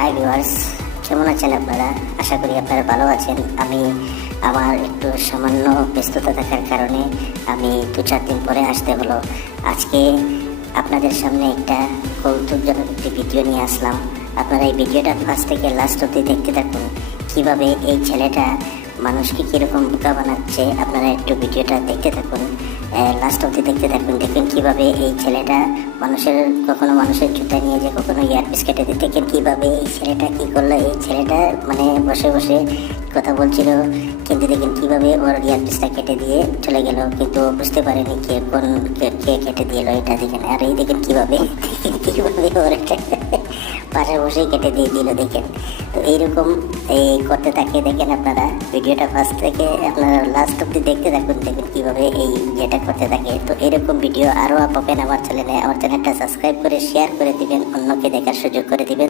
Hi viewers, কেমন আছেন আপনারা? আশা করি আপনারা ভালো আছেন। আমি আমার একটু সামান্য ব্যস্ততা থাকার কারণে আমি 2-4 দিন পরে আসতে হলো। আজকে আপনাদের সামনে একটা কৌতুকজনক একটি ভিডিও নিয়ে আসলাম। আপনারা এই ভিডিওটা ফার্স্ট থেকে লাস্ট অবধি দেখতে থাকুন। কিভাবে এই ছেলেটা মানুষকে কীরকম বোকা বানাচ্ছে, আপনারা একটু ভিডিওটা দেখতে থাকুন, লাস্ট অবধি দেখতে থাকুন। দেখবেন কীভাবে এই ছেলেটা কখনো মানুষের জুতা নিয়ে যে কখনো ইয়ারপিস কেটে দিতে, দেখেন কীভাবে এই ছেলেটা কী করলো। এই ছেলেটা মানে বসে বসে কথা বলছিল, কিন্তু দেখেন কীভাবে ওর ইয়ারপিসটা কেটে দিয়ে চলে গেল, কিন্তু বুঝতে পারেনি কে কেটে দিল এটা। দেখেন, আর এই দেখেন কীভাবে ওর একটা পাশে বসেই কেটে দিয়ে দিল। দেখেন, তো এইরকম করতে থাকে। দেখেন আপনারা ভিডিওটা ফার্স্ট থেকে আপনারা লাস্ট অব্দি দেখতে থাকুন, দেখুন কীভাবে এই যেটা করতে থাকে। তো এরকম ভিডিও আরও পাবেন আমার চ্যানেলে। আমার চ্যানেলটা সাবস্ক্রাইব করে শেয়ার করে দিবেন, অন্যকে দেখার সুযোগ করে দিবেন।